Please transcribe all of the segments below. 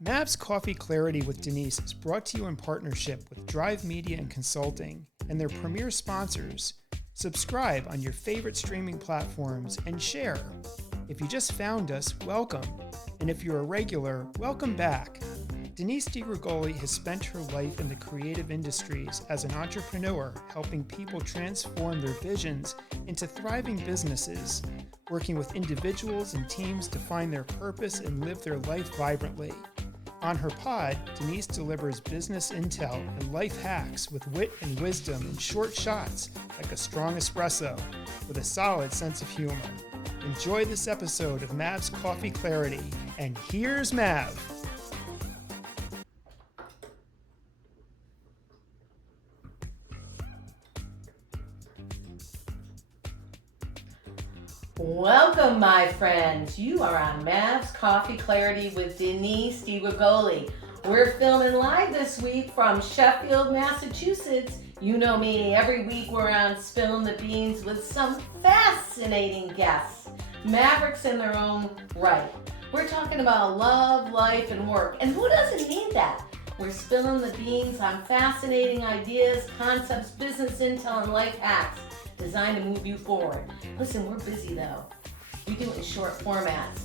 Mav's Coffee Clarity with Denise is brought to you in partnership with Drive Media and Consulting and their premier sponsors. Subscribe on your favorite streaming platforms and share. If you just found us, welcome. And if you're a regular, welcome back. Denise DiGrigoli has spent her life in the creative industries as an entrepreneur, helping people transform their visions into thriving businesses, working with individuals and teams to find their purpose and live their life vibrantly. On her pod, Denise delivers business intel and life hacks with wit and wisdom in short shots like a strong espresso with a solid sense of humor. Enjoy this episode of Mav's Coffee Clarity, and here's Mav. Welcome, my friends. You are on Mav's Coffee Clarity with Denise DiGrigoli. We're filming live this week from Sheffield, Massachusetts. You know me, every week we're on Spilling the Beans with some fascinating guests, mavericks in their own right. We're talking about love, life, and work. And who doesn't need that? We're spilling the beans on fascinating ideas, concepts, business intel, and life hacks designed to move you forward. Listen, we're busy though. We do it in short formats.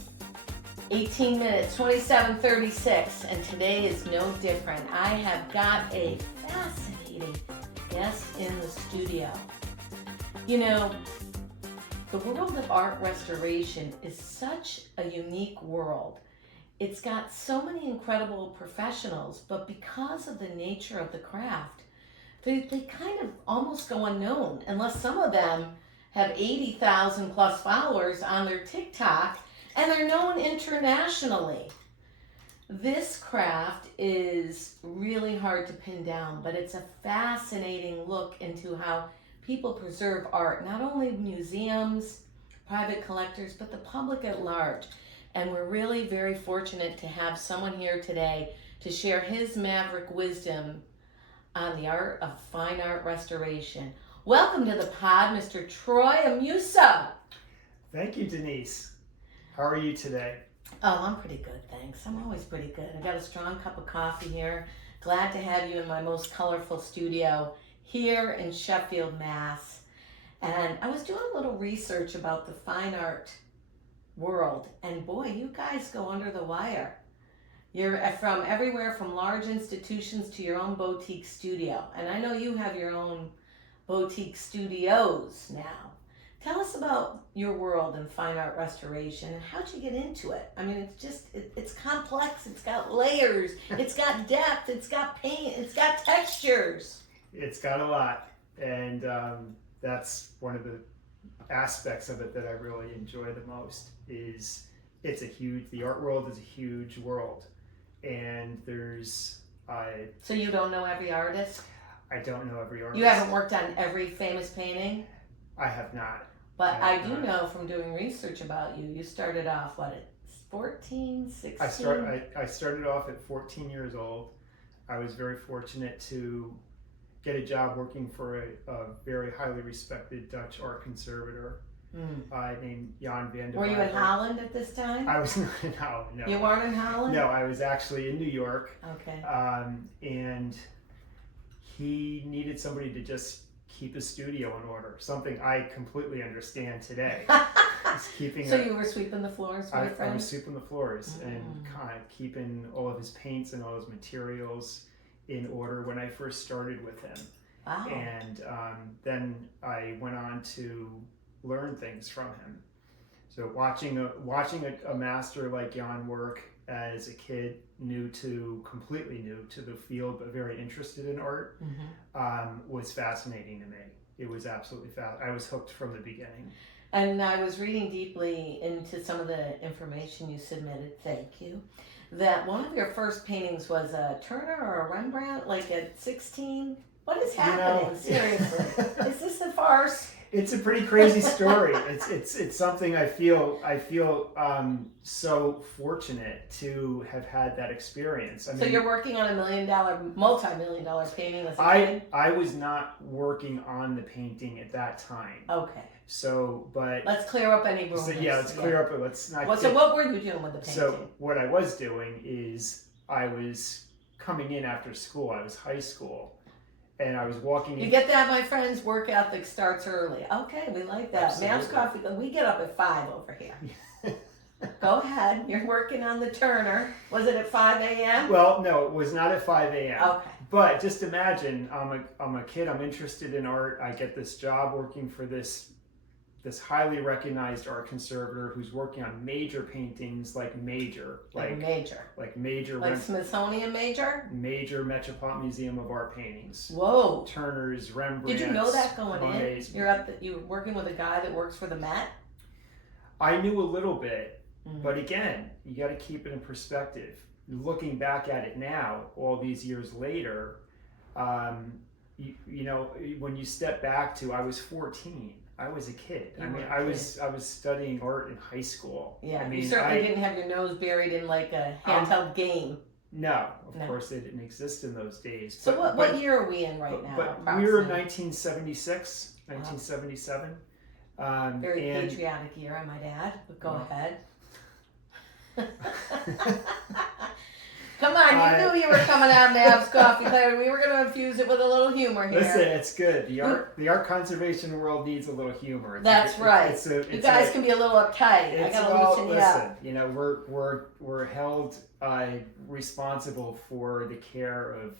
18 minutes, 27:36, and today is no different. I have got a fascinating guest in the studio. You know, the world of art restoration is such a unique world. It's got so many incredible professionals, but because of the nature of the craft, they kind of almost go unknown unless some of them have 80,000 plus followers on their TikTok and they're known internationally. This craft is really hard to pin down, but it's a fascinating look into how people preserve art, not only museums, private collectors, but the public at large. And we're really very fortunate to have someone here today to share his maverick wisdom on the art of fine art restoration. Welcome to the pod, Mr. Troy Amuso. Thank you, Denise. How are you today? Oh, I'm pretty good, thanks. I'm always pretty good. I got a strong cup of coffee here. Glad to have you in my most colorful studio here in Sheffield, Mass. And I was doing a little research about the fine art world, and boy, you guys go under the wire. You're from everywhere from large institutions to your own boutique studio. And I know you have your own boutique studios now. Tell us about your world in fine art restoration and how'd you get into it? I mean, it's complex, it's got layers, it's got depth, it's got paint, it's got textures. It's got a lot, and that's one of the aspects of it that I really enjoy the most. Is the art world is a huge world. And So you don't know every artist? I don't know every artist. You haven't worked on every famous painting? I have not. But I do know from doing research about you, you started off, at 14, 16? I started off at 14 years old. I was very fortunate to get a job working for a very highly respected Dutch art conservator. Named Jan Vanderviver. Were you in Holland at this time? I was not in Holland, no. You weren't in Holland? No, I was actually in New York. Okay. And he needed somebody to just keep his studio in order, something I completely understand today. So you were sweeping the floors for your friends? I was sweeping the floors and kind of keeping all of his paints and all his materials in order when I first started with him. Wow. And then I went on to learn things from him. So watching a master like Jan work as a kid, completely new to the field, but very interested in art, was fascinating to me. It was absolutely I was hooked from the beginning. And I was reading deeply into some of the information you submitted, thank you, that one of your first paintings was a Turner or a Rembrandt, like at 16. What is happening? Seriously. Is this a farce? It's a pretty crazy story. It's something I feel so fortunate to have had that experience. I mean, so you're working on a multi-million-dollar painting as a kid? I was not working on the painting at that time. Okay. So, but let's clear up any rumors. So, let's clear up. Let's not. So what were you doing with the painting? So what I was doing is I was coming in after school. I was high school, and I was walking in. You get that, my friends? Work ethic starts early. Okay, we like that. Absolutely. Mavs Coffee, we get up at 5 over here. Go ahead. You're working on the Turner. Was it at 5 a.m.? Well, no, it was not at 5 a.m. Okay. But just imagine, I'm a kid. I'm interested in art. I get this job working for this highly recognized art conservator who's working on major paintings, like major Smithsonian major Metropolitan Museum of Art paintings. Whoa. Turner's, Rembrandt's. Did you know that going Monet's. in? You're working with a guy that works for the Met? I knew a little bit, but again, you got to keep it in perspective. Looking back at it now, all these years later, you know, when you step back to, I was 14. I was a kid. I was studying art in high school. Yeah, I mean, you certainly didn't have your nose buried in like a handheld game. No, of course they didn't exist in those days. So what year are we in right now? But we were in 1976, 1977. Very patriotic year, I might add. But go ahead. Come on, you knew you were coming out, Mavs Coffee Clarity. We were going to infuse it with a little humor here. Listen, it's good. The art conservation world needs a little humor. That's right. You guys can be a little uptight. I got to loosen you up. You know, we're held responsible for the care of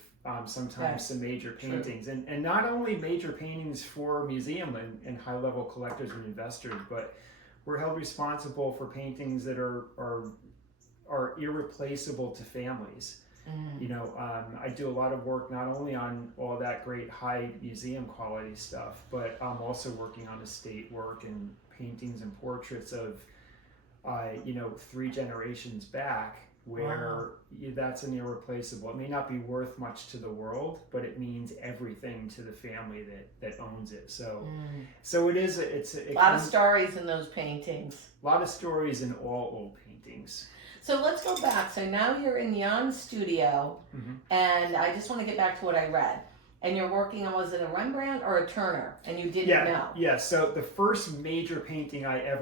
sometimes some major paintings, and not only major paintings for museum and high level collectors and investors, but we're held responsible for paintings that are irreplaceable to families. You know, I do a lot of work not only on all that great high museum quality stuff, but I'm also working on estate work and paintings and portraits of, you know, 3 generations back, where that's an irreplaceable. It may not be worth much to the world, but it means everything to the family that owns it. So it is. It's a lot of stories in those paintings. A lot of stories in all old paintings. So let's go back. So now you're in Jan's studio, and I just want to get back to what I read. And you're working on, was it a Rembrandt or a Turner? And you didn't know. Yeah, so the first major painting I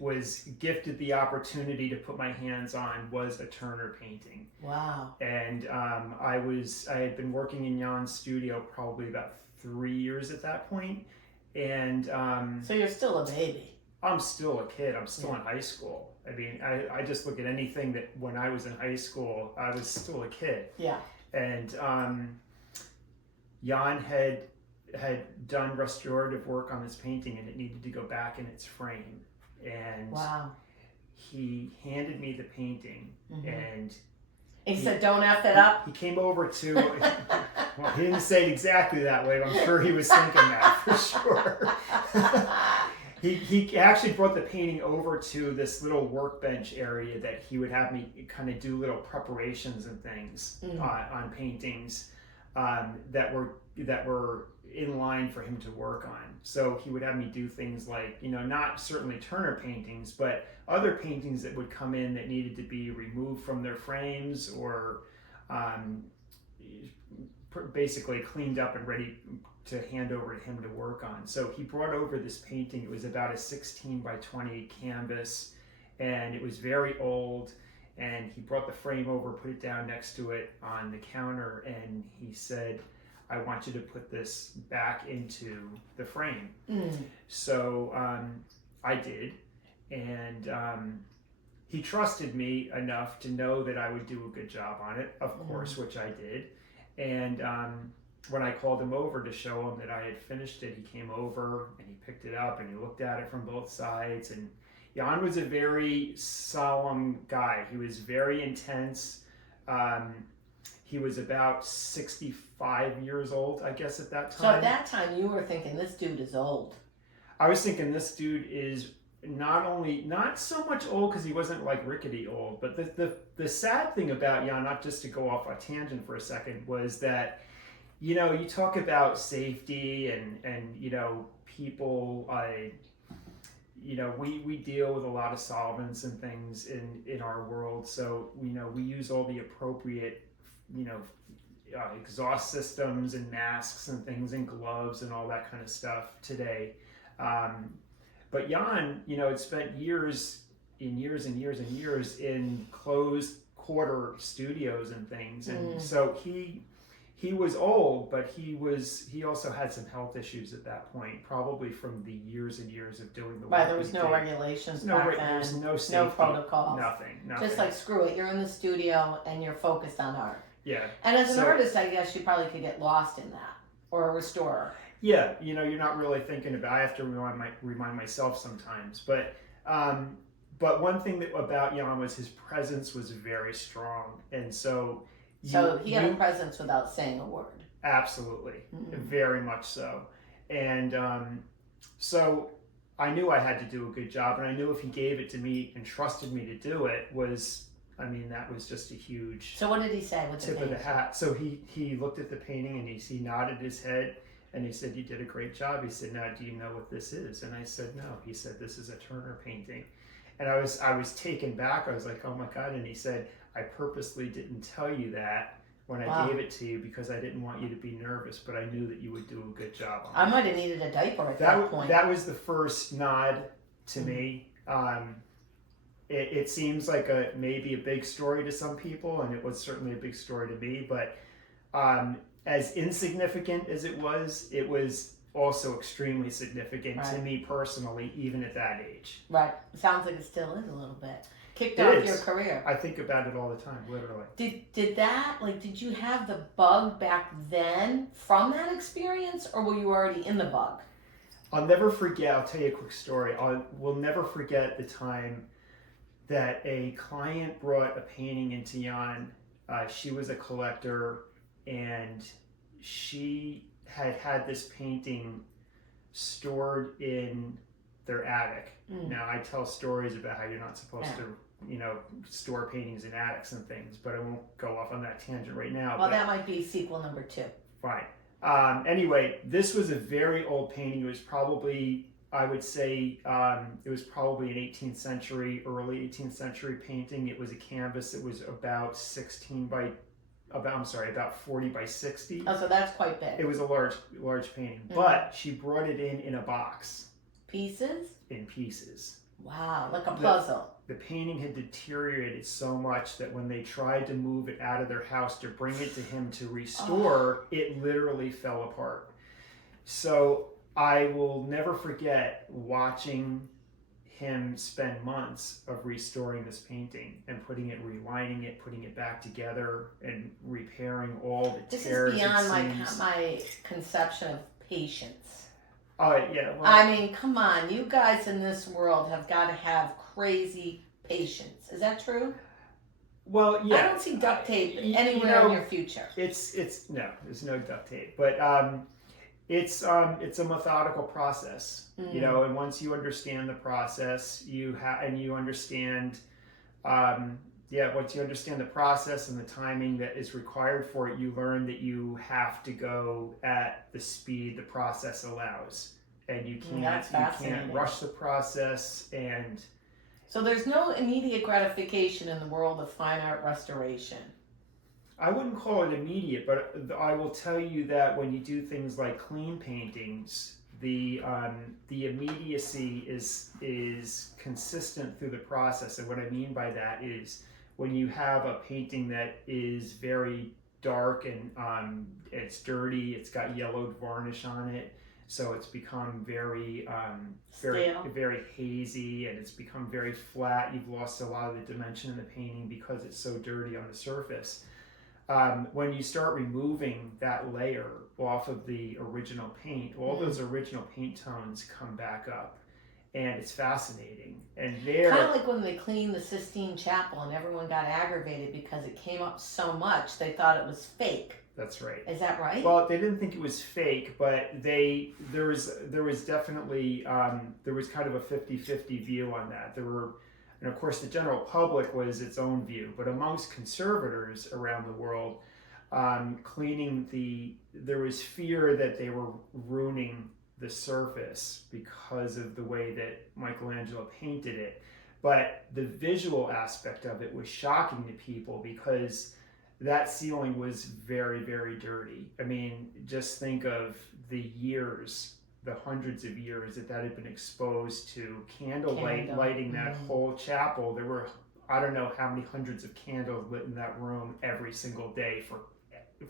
was gifted the opportunity to put my hands on was a Turner painting. Wow. And I had been working in Jan's studio probably about 3 years at that point. And so you're still a baby. I'm still a kid. I'm still in high school. I mean, I just look at anything that when I was in high school, I was still a kid. Yeah. And Jan had done restorative work on this painting, and it needed to go back in its frame. And he handed me the painting, and he said, "Don't F it up." He came over to. Well, he didn't say it exactly that way, but I'm sure he was thinking that for sure. He actually brought the painting over to this little workbench area that he would have me kind of do little preparations and things on paintings that were in line for him to work on. So he would have me do things like, you know, not certainly Turner paintings, but other paintings that would come in that needed to be removed from their frames or basically cleaned up and ready to hand over to him to work on. So he brought over this painting. It was about a 16 by 20 canvas, and it was very old. And he brought the frame over, put it down next to it on the counter, and he said, "I want you to put this back into the frame." So I did, and he trusted me enough to know that I would do a good job on it, of course, which I did. And when I called him over to show him that I had finished it, he came over and he picked it up and he looked at it from both sides. And Jan was a very solemn guy. He was very intense. He was about 65 years old, I guess, at that time. So at that time, you were thinking, this dude is old. I was thinking this dude is not so much old because he wasn't like rickety old, but the sad thing about Jan, not just to go off a tangent for a second, was that, you know, you talk about safety and you know, people, you know, we deal with a lot of solvents and things in our world. So, you know, we use all the appropriate, you know, exhaust systems and masks and things and gloves and all that kind of stuff today. But Jan, you know, had spent years in closed quarter studios and things, and so he was old, but he also had some health issues at that point, probably from the years and years of doing the work. Right, there was no regulations back then. There was no safety, no protocols. Nothing. Just like, screw it, you're in the studio and you're focused on art. Yeah. And as an artist, I guess you probably could get lost in that, or a restorer. Yeah, you're not really thinking about. I have to remind myself sometimes, but one thing about Jan was his presence was very strong, and so he had a presence without saying a word. Absolutely, very much so, and so I knew I had to do a good job, and I knew if he gave it to me and trusted me to do it that was just a huge. So what did he say with tip of the hat? So he looked at the painting and he nodded his head. And he said, "You did a great job." He said, "Now, do you know what this is?" And I said, "No." He said, "This is a Turner painting." And I was taken back. I was like, "Oh my God." And he said, "I purposely didn't tell you that when I gave it to you because I didn't want you to be nervous, but I knew that you would do a good job on it." I might have needed a diaper at that point. That was the first nod to me. It seems like maybe a big story to some people, and it was certainly a big story to me, but as insignificant as it was also extremely significant to me personally, even at that age. Right. Sounds like it still is a little bit. Kicked off your career. I think about it all the time, literally. Did you have the bug back then from that experience, or were you already in the bug? I'll never forget, I'll tell you a quick story. We'll never forget the time that a client brought a painting into Jan. She was a collector, and she had this painting stored in their attic. Now, I tell stories about how you're not supposed to, store paintings in attics and things, but I won't go off on that tangent right now. Well, that might be sequel number 2. Fine. Anyway, this was a very old painting. It was probably, I would say, it was probably an 18th century, early 18th century painting. It was a canvas that was about 40 by 60. Oh, so that's quite big. It was a large painting, but she brought it in a box. Pieces? In pieces. Wow, like a puzzle. The painting had deteriorated so much that when they tried to move it out of their house to bring it to him to restore, it literally fell apart. So I will never forget watching him spend months of restoring this painting and relining it, putting it back together, and repairing all the tears. This is beyond my conception of patience. Yeah. Well, I mean, come on, you guys in this world have got to have crazy patience. Is that true? Well, yeah. I don't see duct tape anywhere in your future. No, there's no duct tape, but it's a methodical process, and once you understand the process, once you understand the process and the timing that is required for it, you learn that you have to go at the speed the process allows, and you can't rush the process. And so there's no immediate gratification in the world of fine art restoration. I wouldn't call it immediate, but I will tell you that when you do things like clean paintings, the immediacy is consistent through the process. And what I mean by that is when you have a painting that is very dark and it's dirty, it's got yellowed varnish on it, so it's become very hazy, and it's become very flat. You've lost a lot of the dimension in the painting because it's so dirty on the surface. When you start removing that layer off of the original paint, all those original paint tones come back up, and it's fascinating. And kind of like when they cleaned the Sistine Chapel and everyone got aggravated because it came up so much they thought it was fake. That's right. Is that right? Well, they didn't think it was fake, but there was definitely there was kind of a 50-50 view on that. And of course, the general public was its own view, but amongst conservators around the world, there was fear that they were ruining the surface because of the way that Michelangelo painted it. But the visual aspect of it was shocking to people because that ceiling was very, very dirty. I mean, just think of the hundreds of years that had been exposed to lighting that whole chapel. There were, I don't know how many hundreds of candles lit in that room every single day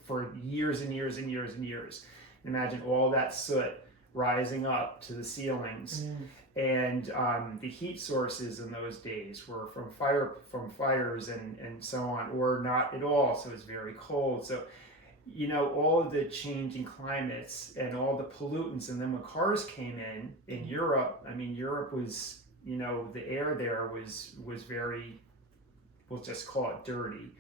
for years and years and years and years. And imagine all that soot rising up to the ceilings. And the heat sources in those days were from fires and so on, or not at all. So it's very cold. So, you know, all of the changing climates and all the pollutants. And then when cars came in Europe, I mean, Europe was, you know, the air there was very, we'll just call it dirty,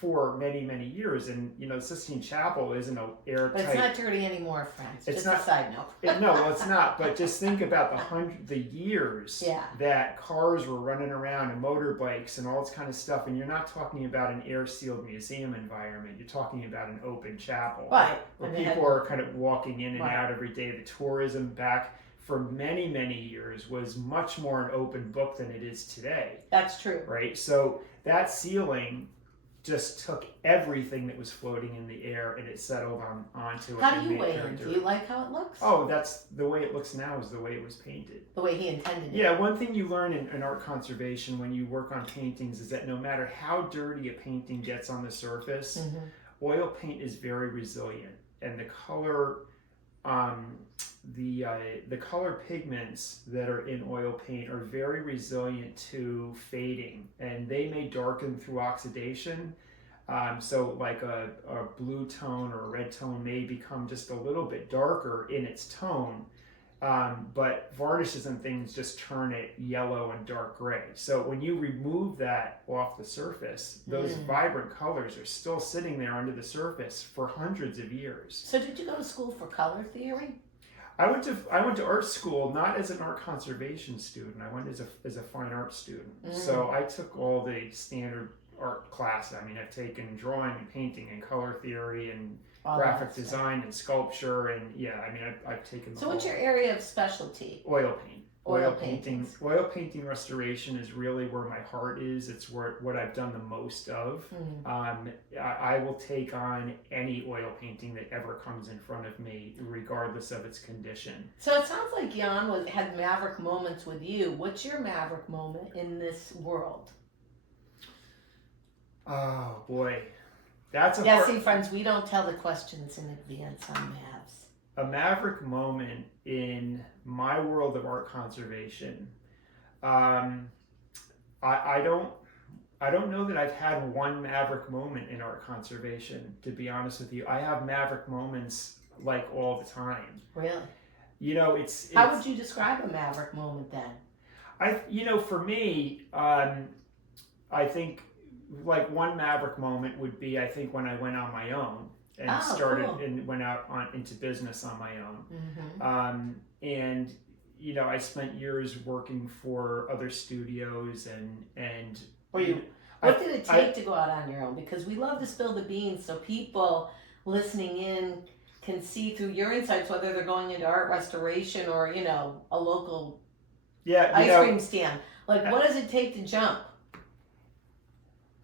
for many, many years. And, you know, the Sistine Chapel isn't an airtight... But it's not dirty anymore, friends. It's just not, a side note. No, well, it's not. But just think about the years that cars were running around and motorbikes and all this kind of stuff. And you're not talking about an air-sealed museum environment. You're talking about an open chapel. Right. Where people are kind of walking in and out every day. The tourism back for many, many years was much more an open book than it is today. That's true. Right? So that ceiling just took everything that was floating in the air and it settled onto it. How do you weigh it? Do you like how it looks? Oh, that's the way it looks now is the way it was painted. The way he intended it. Yeah, one thing you learn in art conservation when you work on paintings is that no matter how dirty a painting gets on the surface, oil paint is very resilient. And the color the color pigments that are in oil paint are very resilient to fading, and they may darken through oxidation. So like a blue tone or a red tone may become just a little bit darker in its tone, but varnishes and things just turn it yellow and dark gray. So when you remove that off the surface, those vibrant colors are still sitting there under the surface for hundreds of years. So did you go to school for color theory? I went to art school not as an art conservation student. I went as a fine art student. So I took all the standard art classes. I mean, I've taken drawing and painting and color theory and graphic design and sculpture, and I mean, I've taken. So what's your area of specialty? Oil paint. Oil painting. Oil painting restoration is really where my heart is. It's what I've done the most of. I will take on any oil painting that ever comes in front of me, regardless of its condition. So it sounds like Jan had maverick moments with you. What's your maverick moment in this world? Oh boy, that's see, friends, we don't tell the questions in advance on Mavs. A maverick moment in my world of art conservation. I don't know that I've had one maverick moment in art conservation, to be honest with you. I have maverick moments like all the time. Really? You know, it's how would you describe a maverick moment then? For me, I think like one maverick moment would be, I think, when I went on my own and and went out into business on my own. And I spent years working for other studios and what did it take to go out on your own? Because we love to spill the beans so people listening in can see through your insights whether they're going into art restoration or a local ice cream stand. Like, what does it take to jump?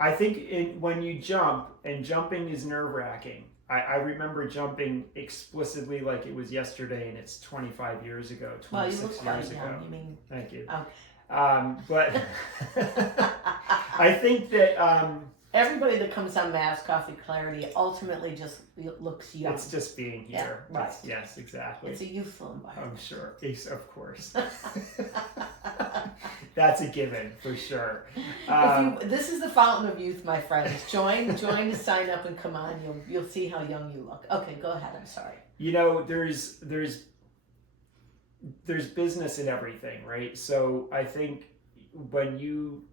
I think when you jump, and jumping is nerve-wracking. I remember jumping explicitly like it was yesterday, and it's 25 years ago, 26 years ago. You mean? Thank you. Okay. But I think that everybody that comes on Mavs Coffee Clarity ultimately just looks young. It's just being here. Yeah, right. Yes, exactly. It's a youthful environment. I'm sure. Of course. That's a given for sure. This is the fountain of youth, my friends. Join to sign up and come on. You'll see how young you look. Okay, go ahead. I'm sorry. There's business in everything, right? So I think when you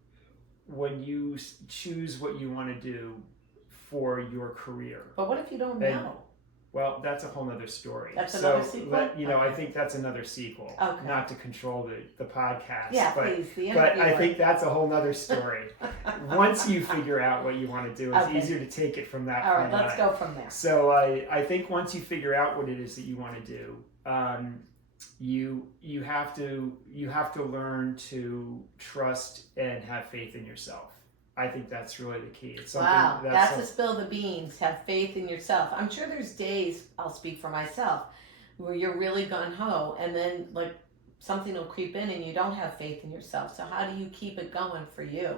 choose what you want to do for your career. But what if you don't know? Well, that's a whole nother story. That's another sequel? I think that's another sequel. Okay. Not to control the podcast. Yeah, but, please. But I think that's a whole nother story. Once you figure out what you want to do, it's easier to take it from that point on. All right, let's go from there. So I think once you figure out what it is that you want to do, you have to learn to trust and have faith in yourself. I think that's really the key. It's something that's to spill the beans. Have faith in yourself. I'm sure there's days, I'll speak for myself, where you're really gung-ho and then like something will creep in and you don't have faith in yourself. So how do you keep it going for you?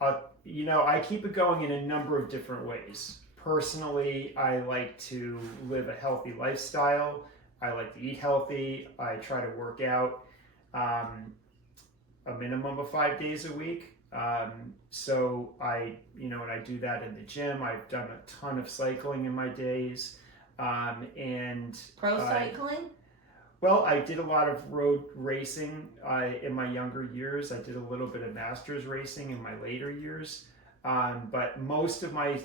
I keep it going in a number of different ways. Personally, I like to live a healthy lifestyle. I like to eat healthy. I try to work out a minimum of 5 days a week. So and I do that in the gym. I've done a ton of cycling in my days. And pro cycling? Well, I did a lot of road racing in my younger years. I did a little bit of masters racing in my later years. But most of my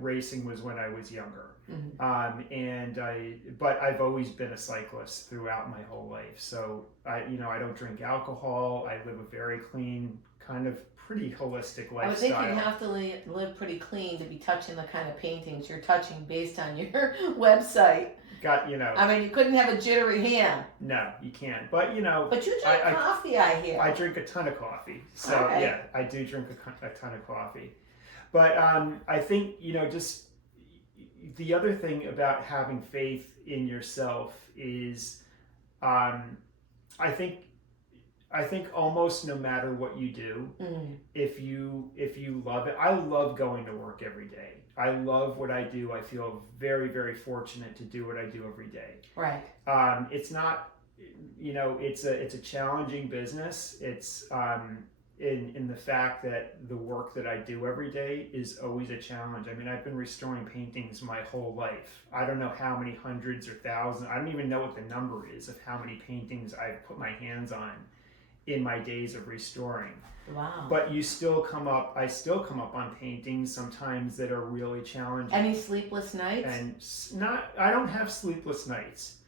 racing was when I was younger. But I've always been a cyclist throughout my whole life. So I don't drink alcohol. I live a very clean, kind of pretty holistic lifestyle. I would think you'd have to live pretty clean to be touching the kind of paintings you're touching based on your website. I mean, you couldn't have a jittery hand. No, you can't. But But you drink coffee, I hear. I drink a ton of coffee. So okay. Yeah, I do drink a ton of coffee. But I think just the other thing about having faith in yourself is, I think almost no matter what you do, if you love it. I love going to work every day. I love what I do. I feel very, very fortunate to do what I do every day. Right. It's not, it's a challenging business. It's in the fact that the work that I do every day is always a challenge. I mean, I've been restoring paintings my whole life. I don't know how many hundreds or thousands. I don't even know what the number is of how many paintings I've put my hands on in my days of restoring. Wow. But I still come up on paintings sometimes that are really challenging. Any sleepless nights? And I don't have sleepless nights.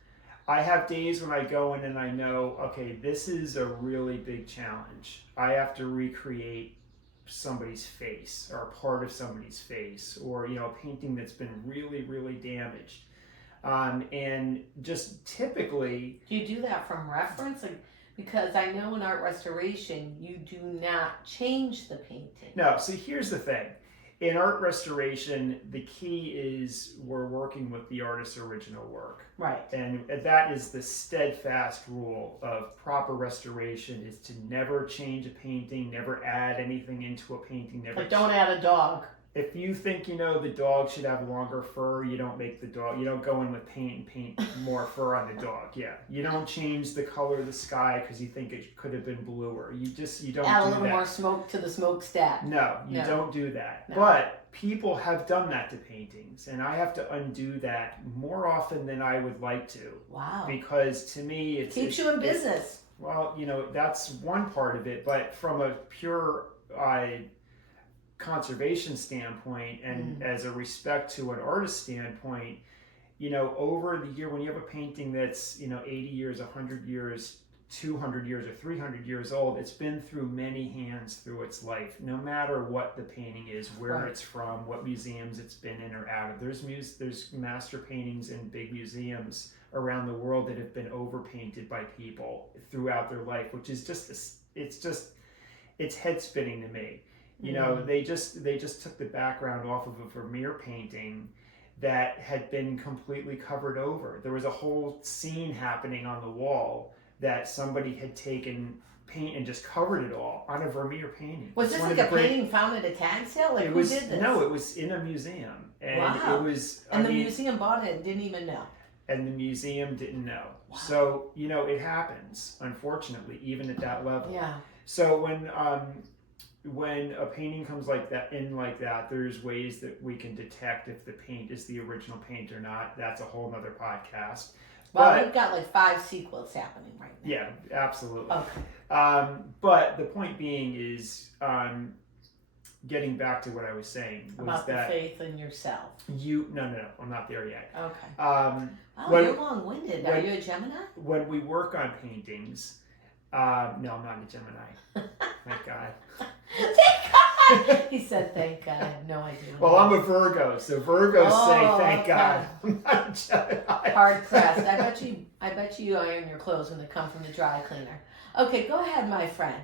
I have days when I go in and I know, okay, this is a really big challenge. I have to recreate somebody's face or a part of somebody's face, or a painting that's been really, really damaged. And just typically, do you do that from reference? Because I know in art restoration, you do not change the painting. No, so here's the thing. In art restoration, the key is we're working with the artist's original work. Right. And that is the steadfast rule of proper restoration, is to never change a painting, never add anything into a painting. But don't add a dog. If you think, the dog should have longer fur, you don't make the dog, you don't go in with paint and paint more fur on the dog. Yeah. You don't change the color of the sky because you think it could have been bluer. You don't add do that. Add a little more smoke to the smokestack. No, you don't do that. No. But people have done that to paintings, and I have to undo that more often than I would like to. Wow. Because to me, it keeps you in business. Well, that's one part of it, but from a pure conservation standpoint and as a respect to an artist standpoint, over the year, when you have a painting that's 80 years, 100 years, 200 years, or 300 years old, it's been through many hands through its life, no matter what the painting is, where it's from, what museums it's been in or out of. There's master paintings in big museums around the world that have been overpainted by people throughout their life, which is it's head spinning to me. They just took the background off of a Vermeer painting that had been completely covered over. There was a whole scene happening on the wall that somebody had taken paint and just covered it all on a Vermeer painting. Was this like a painting found at a tag sale? Who did this? No, it was in a museum. And wow. It was. And the museum bought it and didn't even know. And the museum didn't know. Wow. So, it happens, unfortunately, even at that level. Yeah. So when a painting comes like that, there's ways that we can detect if the paint is the original paint or not. That's a whole nother podcast. Well, we've got 5 sequels happening right now. Yeah, absolutely. Okay. But the point being is, getting back to what I was saying, was about that the faith in yourself. No, I'm not there yet. Okay. You're long-winded. Are you a Gemini? When we work on paintings, no, I'm not a Gemini. Thank God. Thank God! He said thank God. I have no idea. Well, I'm a Virgo, so Virgos say thank God. I'm not a Gemini. Hard pressed. I bet you iron your clothes when they come from the dry cleaner. Okay, go ahead, my friend.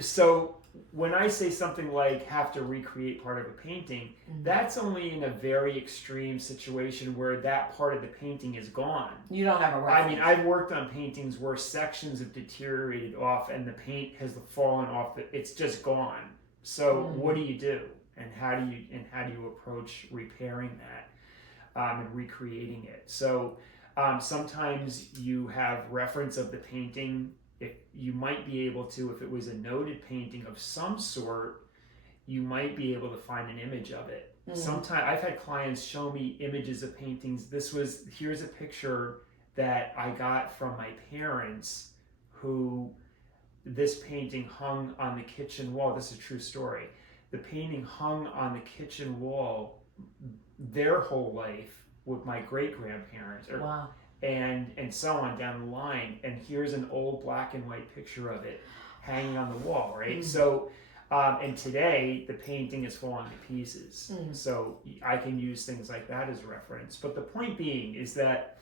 So when I say something like have to recreate part of a painting, that's only in a very extreme situation where that part of the painting is gone. You don't have a reference. I mean, I've worked on paintings where sections have deteriorated off and the paint has fallen off. It's just gone. So what do you do? And how do you approach repairing that and recreating it? So sometimes you have reference of the painting. If you might be able to, if it was a noted painting of some sort, you might be able to find an image of it. Sometimes I've had clients show me images of paintings. Here's a picture that I got from my parents, who this painting hung on the kitchen wall. This is a true story. The painting hung on the kitchen wall their whole life with my great-grandparents. Wow. And so on down the line, and here's an old black and white picture of it hanging on the wall, right? So, and today the painting is falling to pieces. So I can use things like that as a reference. But the point being is that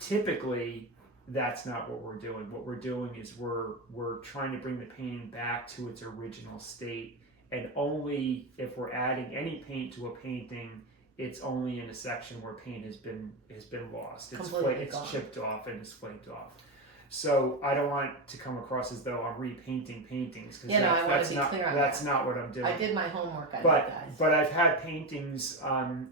typically that's not what we're doing. What we're doing is we're trying to bring the painting back to its original state, and only if we're adding any paint to a painting, it's only in a section where paint has been lost. It's chipped off and it's flaked off. So I don't want to come across as though I'm repainting paintings, because that's not what I'm doing. I did my homework on but, you guys. But I've had paintings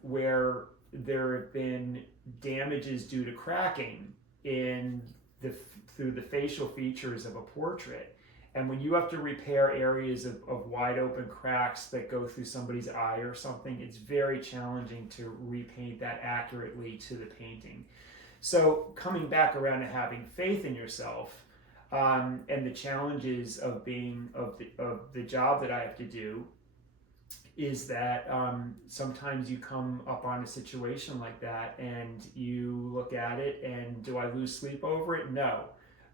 where there have been damages due to cracking through the facial features of a portrait. And when you have to repair areas of wide open cracks that go through somebody's eye or something, it's very challenging to repaint that accurately to the painting. So coming back around to having faith in yourself, and the challenges of the job that I have to do, is that sometimes you come up on a situation like that and you look at it and do I lose sleep over it? No.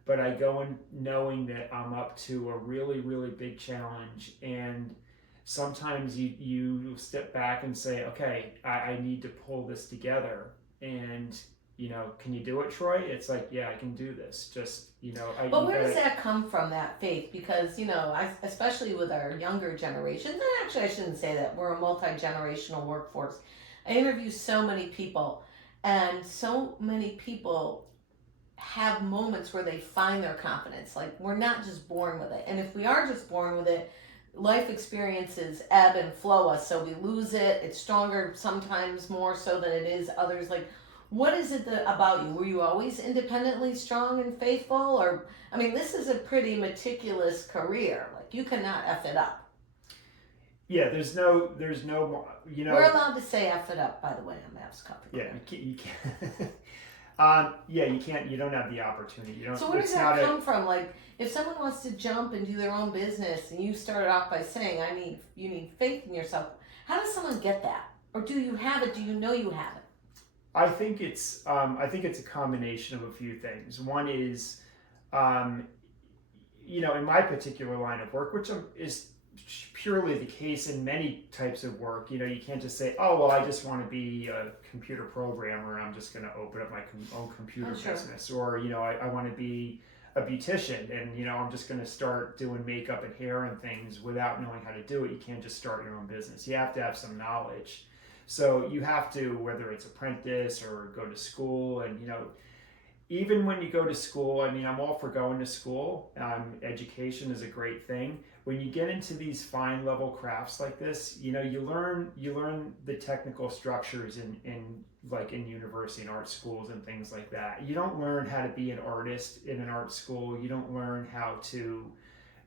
But I go in knowing that I'm up to a really, really big challenge. And sometimes you step back and say, okay, I need to pull this together. And, can you do it, Troy? It's like, yeah, I can do this. Just, But where does that come from, that faith? Because, especially with our younger generations, and actually I shouldn't say that, we're a multi-generational workforce. I interview so many people, and so many people have moments where they find their confidence. Like, we're not just born with it. And if we are just born with it, life experiences ebb and flow us. So we lose it. It's stronger sometimes more so than it is others. Like, what is it about you? Were you always independently strong and faithful? Or, this is a pretty meticulous career. Like, you cannot F it up. Yeah, there's no, We're allowed to say F it up, by the way, on Mavs Coffee. Yeah, you can't. You can't. You don't have the opportunity. So where does that come from? Like, if someone wants to jump and do their own business, and you started off by saying, you need faith in yourself. How does someone get that? Or do you have it? Do you know you have it? I think it's a combination of a few things. One is, in my particular line of work, which is purely the case in many types of work, you can't just say, oh, well, I just want to be a computer programmer, I'm just going to open up my own computer business. Or, I want to be a beautician, and, I'm just going to start doing makeup and hair and things without knowing how to do it. You can't just start your own business. You have to have some knowledge. So you have to, whether it's apprentice or go to school, and, even when you go to school, I'm all for going to school. Education is a great thing. When you get into these fine level crafts like this, you learn the technical structures in university and art schools and things like that. You don't learn how to be an artist in an art school. You don't learn how to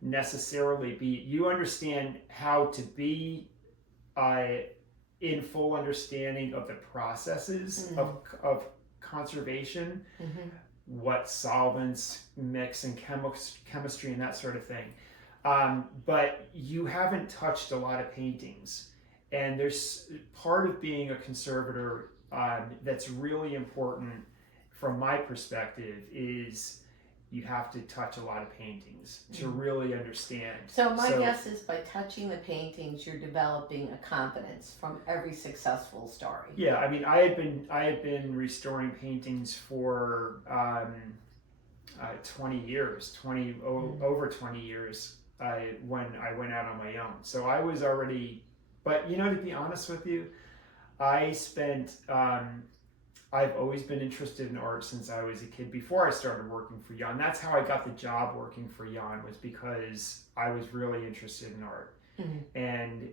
necessarily you understand how to be in full understanding of the processes of conservation, what solvents mix and chemistry and that sort of thing. But you haven't touched a lot of paintings. And there's part of being a conservator that's really important from my perspective is you have to touch a lot of paintings to really understand. So my guess is by touching the paintings, you're developing a confidence from every successful story. Yeah, I had been restoring paintings for 20 years, over 20 years. when I went out on my own. So I was already, but to be honest with you, I spent, I've always been interested in art since I was a kid, before I started working for Jan. That's how I got the job working for Jan, was because I was really interested in art. Mm-hmm. And,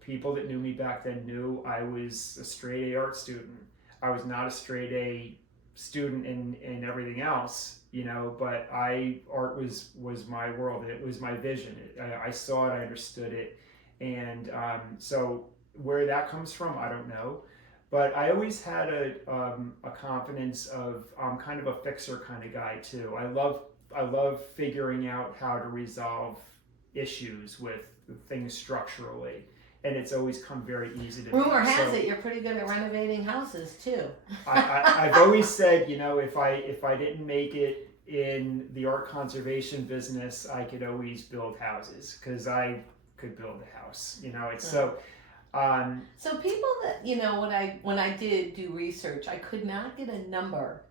people that knew me back then knew I was a straight A art student. I was not a straight A student in everything else, but art was my world. It was my vision. I saw it, I understood it. And so where that comes from, I don't know. But I always had a confidence of, I'm kind of a fixer kind of guy too. I love figuring out how to resolve issues with things structurally, and it's always come very easy to me. Rumor has it you're pretty good at renovating houses too. I've always said, if I didn't make it in the art conservation business, I could always build houses, because I could build a house. It's so. So people that when I did do research, I could not get a number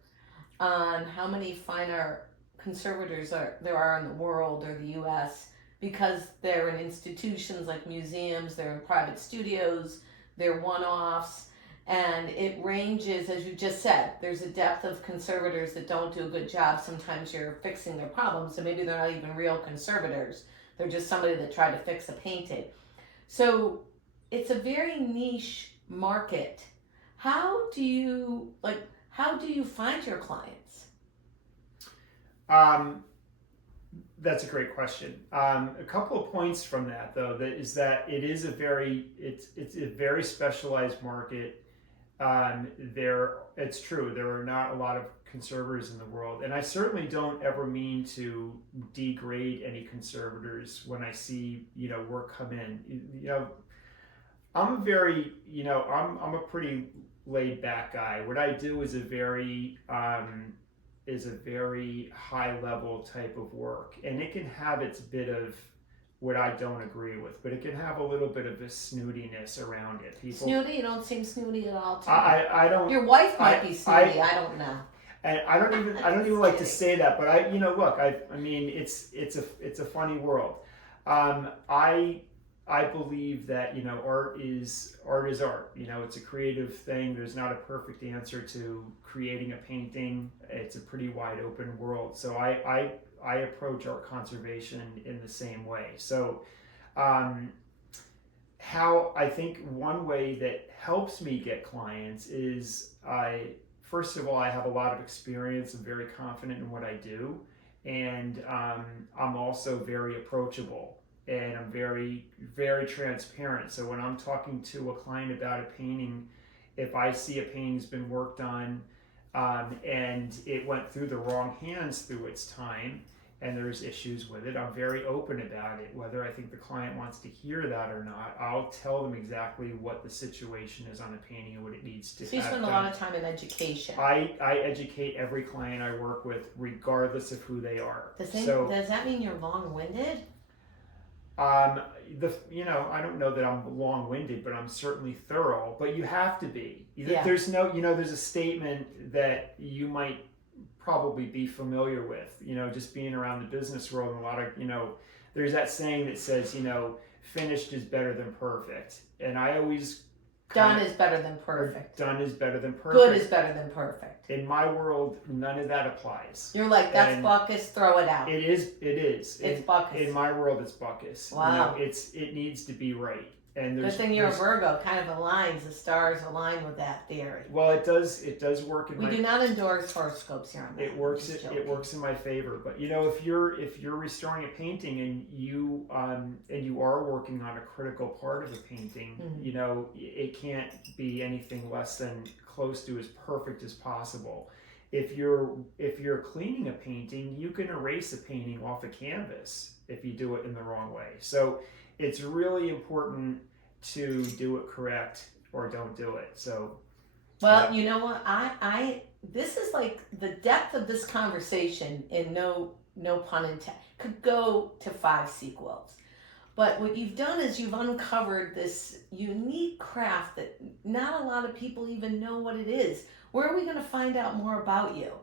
on how many fine art conservators there are in the world or the U.S., because they're in institutions like museums, they're in private studios, they're one-offs, and it ranges, as you just said. There's a depth of conservators that don't do a good job. Sometimes you're fixing their problems, so maybe they're not even real conservators. They're just somebody that tried to fix a painting. So it's a very niche market. How do you find your clients? That's a great question. A couple of points from that, though, is that it's a very specialized market. It's true, there are not a lot of conservators in the world, and I certainly don't ever mean to degrade any conservators when I see work come in. I'm a pretty laid back guy. What I do is a very high level type of work, and it can have its bit of what I don't agree with, but it can have a little bit of a snootiness around it. Snooty? You don't seem snooty at all to me. I don't. Your wife might be snooty. I don't know. And I don't even like to say that, but look, it's a funny world. I believe that art is art. It's a creative thing. There's not a perfect answer to creating a painting. It's a pretty wide open world. So I approach art conservation in the same way. So how I think one way that helps me get clients is first of all, I have a lot of experience. I'm very confident in what I do, and I'm also very approachable. And I'm very, very transparent. So when I'm talking to a client about a painting, if I see a painting's been worked on and it went through the wrong hands through its time, and there's issues with it, I'm very open about it. Whether I think the client wants to hear that or not, I'll tell them exactly what the situation is on a painting and what it needs to have. So you spend a lot of time in education. I educate every client I work with, regardless of who they are. Does that mean you're long-winded? I don't know that I'm long-winded, but I'm certainly thorough. But you have to be. Yeah. There's a statement that you might probably be familiar with. Just being around the business world, and a lot of there's that saying that says finished is better than perfect, and I always. Done is better than perfect. Done is better than perfect. Good is better than perfect. In my world, none of that applies. You're like, that's Buckus, throw it out. It is. It's Buckus. In my world, it's Buckus. Wow. It needs to be right. And good thing you're a Virgo, kind of aligns, the stars align with that theory. Well, it does work in we do not endorse horoscopes here on that. It works in my favor. But if you're restoring a painting and you are working on a critical part of a painting, mm-hmm. It can't be anything less than close to as perfect as possible. If you're cleaning a painting, you can erase a painting off a canvas if you do it in the wrong way. So it's really important to do it correct or don't do it. So, well, you know what? This is like the depth of this conversation, and no pun intended, could go to 5 sequels. But what you've done is you've uncovered this unique craft that not a lot of people even know what it is. Where are we going to find out more about you?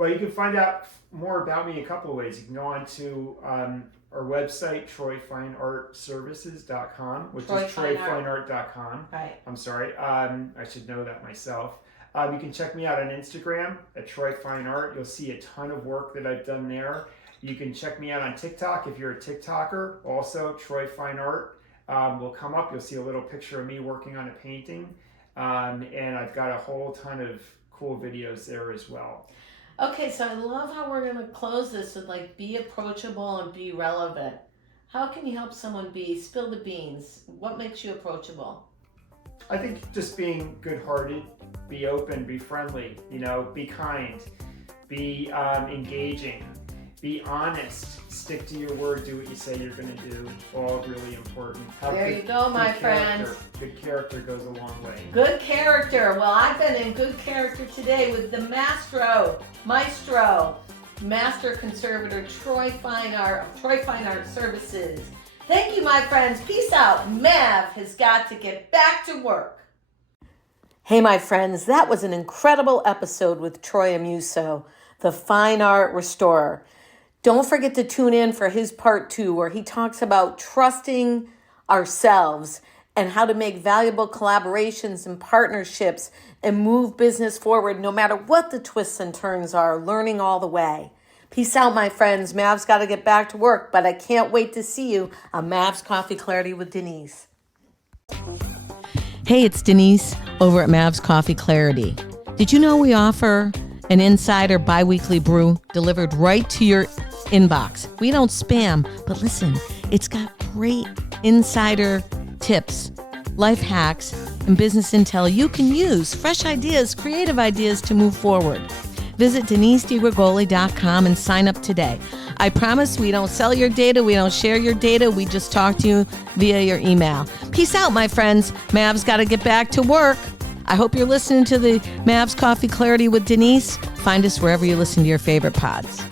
Well, you can find out more about me a couple of ways. You can go on to our website, troyfineartservices.com, which is troyfineart.com. Right. I'm sorry. I should know that myself. You can check me out on Instagram at troyfineart. You'll see a ton of work that I've done there. You can check me out on TikTok if you're a TikToker. Also, troyfineart will come up. You'll see a little picture of me working on a painting. And I've got a whole ton of cool videos there as well. Okay, so I love how we're going to close this with like be approachable and be relevant. How can you help someone spill the beans? What makes you approachable? I think just being good-hearted, be open, be friendly, be kind, be engaging, be honest, stick to your word, do what you say you're going to do. All really important. There you go, my friends. Good character goes a long way. Good character. Well, I've been in good character today with the maestro, master conservator, Troy Fine Art Services. Thank you, my friends. Peace out. Mav has got to get back to work. Hey, my friends, that was an incredible episode with Troy Amuso, the fine art restorer. Don't forget to tune in for his part 2, where he talks about trusting ourselves and how to make valuable collaborations and partnerships and move business forward no matter what the twists and turns are, learning all the way. Peace out, my friends. Mav's got to get back to work, but I can't wait to see you on Mav's Coffee Clarity with Denise. Hey, it's Denise over at Mav's Coffee Clarity. Did you know we offer an insider bi-weekly brew delivered right to your inbox? We don't spam, but listen, it's got great insider tips, life hacks, and business intel you can use, fresh ideas, creative ideas to move forward. Visit DeniseDiGregoli.com and sign up today. I promise we don't sell your data, we don't share your data, we just talk to you via your email. Peace out, my friends. Mav's got to get back to work. I hope you're listening to the Mav's Coffee Clarity with Denise. Find us wherever you listen to your favorite pods.